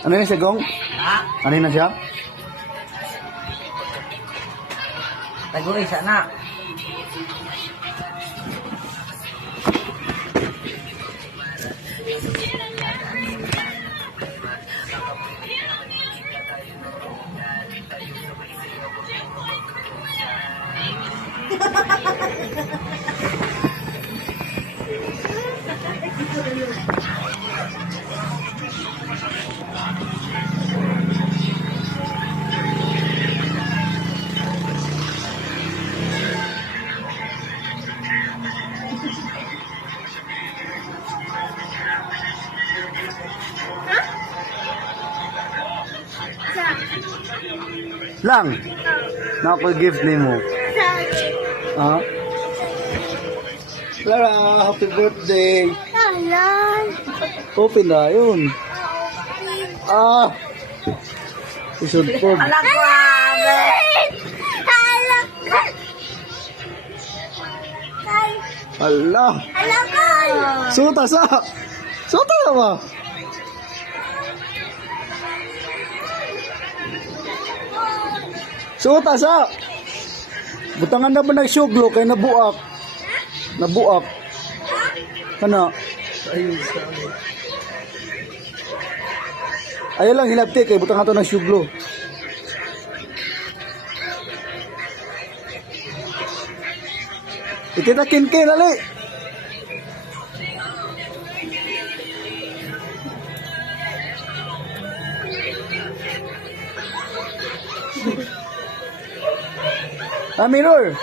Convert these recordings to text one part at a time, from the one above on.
Ano yun, Sigong? Ha? Ano yun na siya? Tagoy sana. Lang. Naka-gift ni mo. Ha? Clara, happy birthday. Alan. Open na, yun. Ah. Isod po. Alam ko, ame. Alam ko. Hala. Alam ko. Suta sa. Suta na ba? Suta sa. Butangan na ba nagsuglo kay nabuak? Nabuak. Kana? Ayaw lang hilabti kay butangan to nagsuglo. Ikita kin lali. Ah, mirror.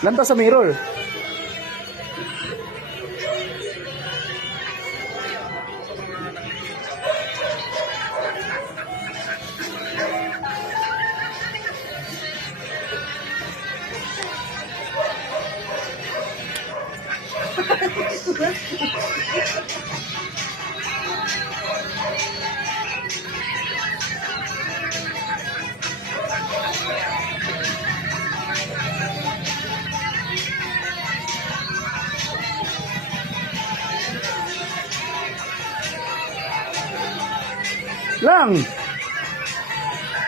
Lanta sa mirror. Lang.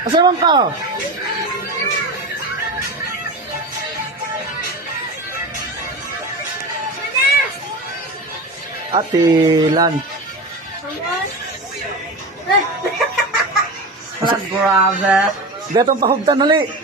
Asaman ka? Ate Lan. Alam, grabe. Gatong pahugtan nali.